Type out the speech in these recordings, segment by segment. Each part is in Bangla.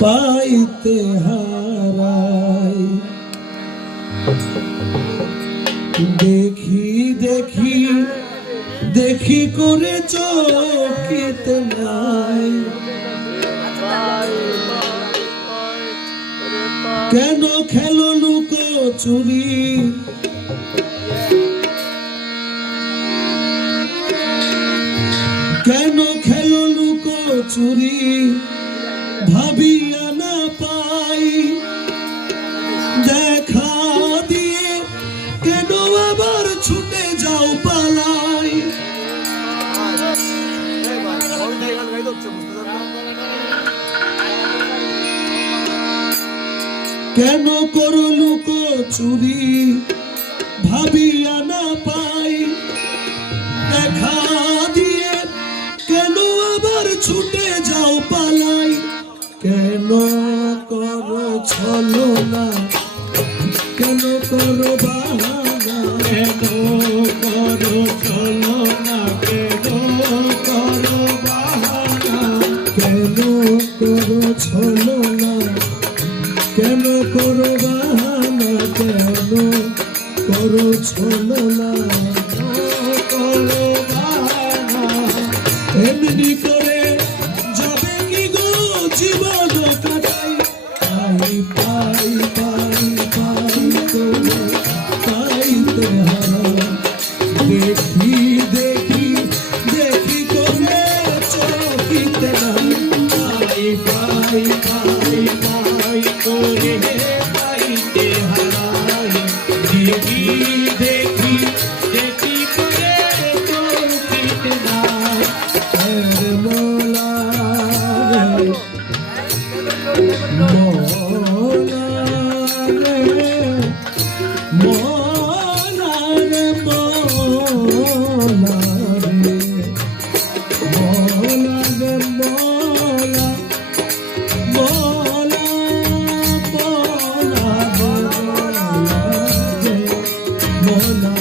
পাইতে হারাই দেখি দেখি দেখি করে চোখেতে নাই কেন খেলো লুকো চুরি কেন খেলো লুকো চুরি ভাবিয়া না পাই দেখা দিয়ে কেন আবার ছুটে যাও পালাই কেন করো লুকো চুরি ভাবিয়া না পাই দেখা দিয়ে কেন আবার ছুটে যাও পালাই কেন করো ছলনা কেন করো বাহানা কেন করো ছলনা কেন করো বাহানা কেন করো ছলনা কেন করো বাহানা কেন করো ছলনা করো বাহানা এমনি করে যাবে কি গো জীবন কাটাই পাই পাই পাই পাই করে পাইতে হারাই দেখি দেখি দেখি করে চোখিতে নাই পাই পাই পাই পাই করে পাইতে হারাই দেখি দেখি দেখি করে চোখিতে নাই মোলা মোলা রে মোলা রে মোলা রে মোলা রে মোলা মোলা মোলা রে মোলা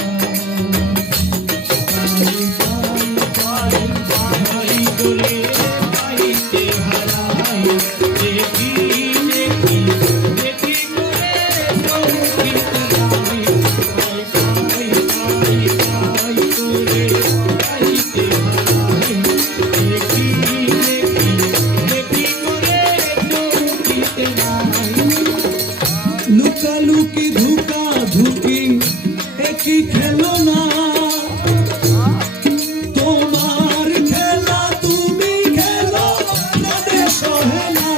লুকালুকি ধুকা ধুকি একই খেলো না তোমার খেলা তুমি খেলো প্রাণে সহে না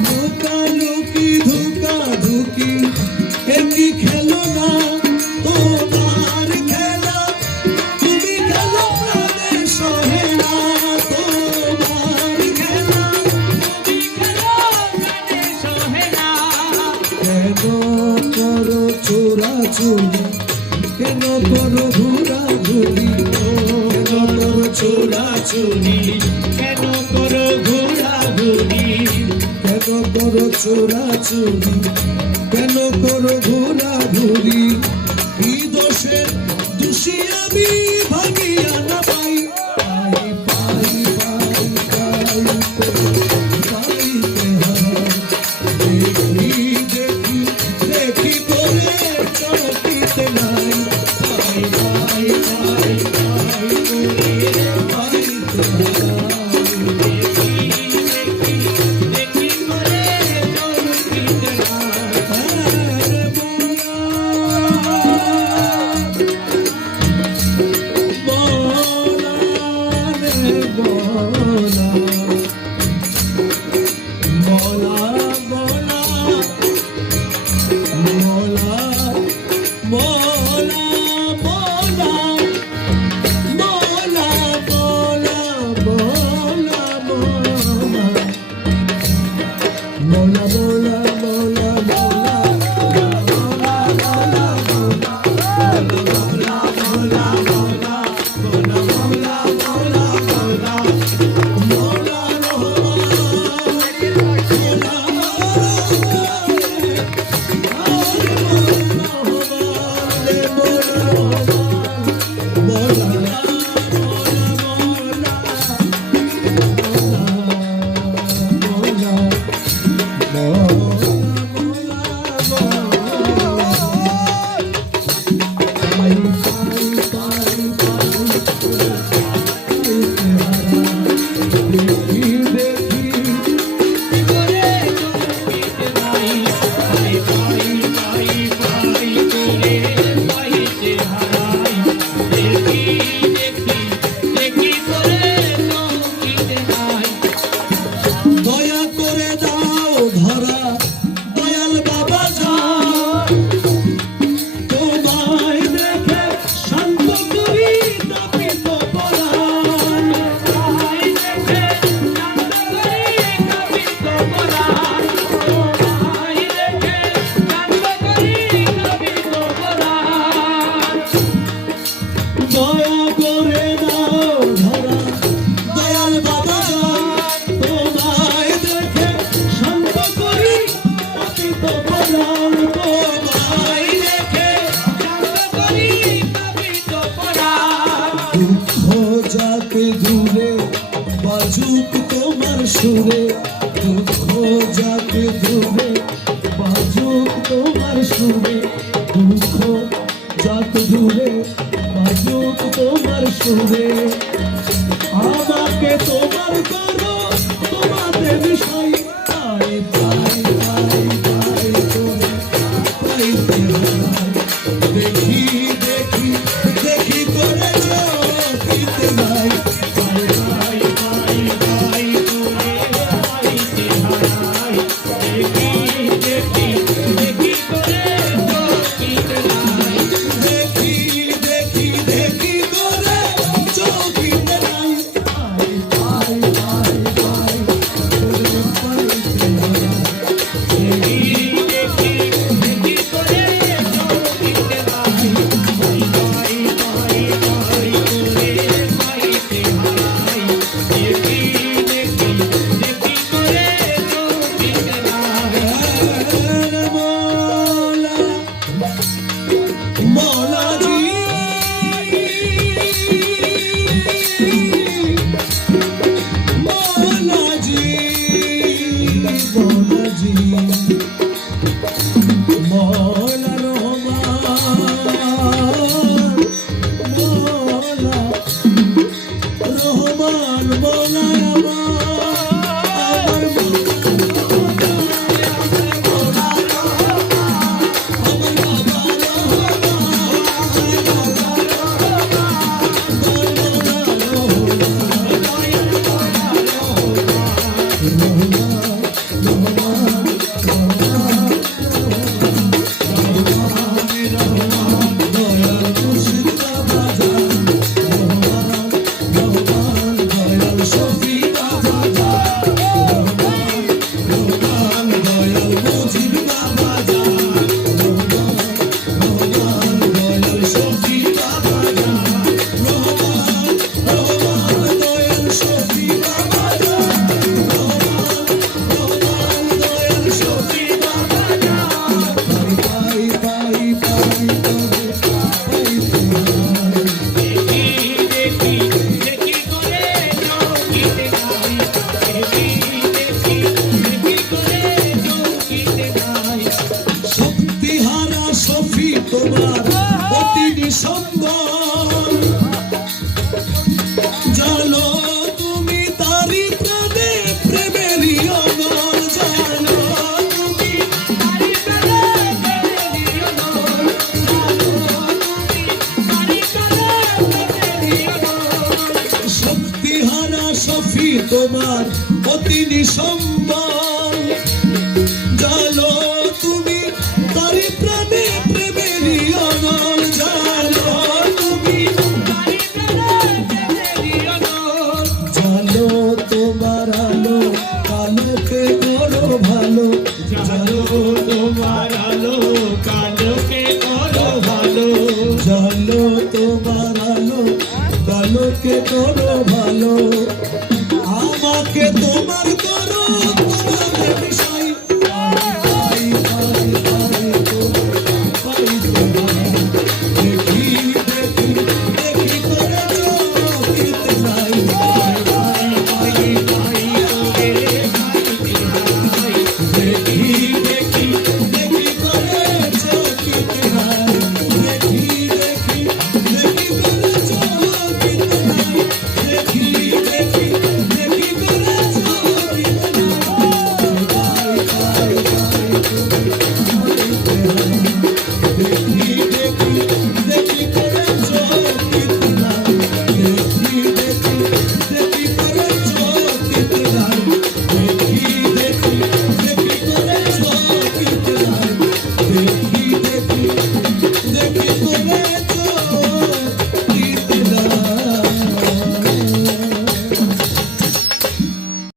লুকালুকি ধুকা ধুকি একই খেলো না তোমার খেলা তুমি খেলো প্রাণে সহে না তোমার খেলা তুমি খেলো প্রাণে সহে না কেন করো চোরা চুরি কেন করো ঘুরা ঘুরি কেন করো চোরা চুরি কেন করো ঘুরা ঘুরি কেন করো চোরা চুরি কেন করো ঘোরা ঘুরি কি দোষে দোষী আমি ভাগিয়া না পাই পাই পাই পাই পাই পাইতে হারাই দেখি দেখি দেখি করে চোখিতে নাই পাই পাই পাই পাই করে পাইতে হারাই যাকে দূরে বাজুক তোমার সুরে, দুঃখ যাকে দূরে বাজুক তোমার সুরে, দুঃখ যাকে দূরে বাজুক তোমার সুরে, আমাকে তোমার করো তোমাদের বিষয় পাই পাই পাই পাই করে পাইতে হয়। দেখি দেখি দেখি করে চোখিতে নাই পাই পাই পাই পাই করে পাইতে হয়। দেখি দেখি দেখি করে চোখিতে নাই, দেখি দেখি দেখি করে চোখিতে নাই পাই পাই পাই পাই করে পাইতে হয়। দেখি দেখি দেখি করে চোখিতে নাই পাই পাই পাই পাই করে পাইতে হয়। দেখি দেখি দেখি করে চোখিতে নাই। মৌলা মৌলাজি মৌলাজি মৌলাজি মৌলা রহমান মৌলা রহমান মৌলা আমার শক্তিহারা সফি তোমার অতি নিঃসম্বল, জানো তুমি তারি প্রাণে প্রেমেরই অনল, জানো তুমি তারি প্রাণে প্রেমেরই অনল, জানো তুমি তারি প্রাণে প্রেমেরই অনল। শক্তিহারা সফি তোমার অতি নিঃসম্বল, জানো তুমি তারি প্রাণে প্রেমেরই অনল, জানো তুমি তারি প্রাণে প্রেমেরই অনল। জানো তোমার আলো কালোকে করো ভালো, জানো তোমার আলো কালোকে করো ভালো, জানো তোমার আলো কালোকে করো ভালো।